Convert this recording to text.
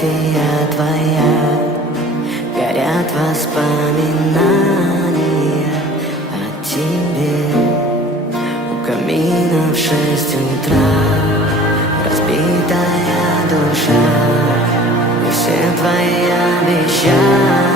фотография твоя, горят воспоминания о тебе. У камина в 6 утра разбитая душа, и все твои обещания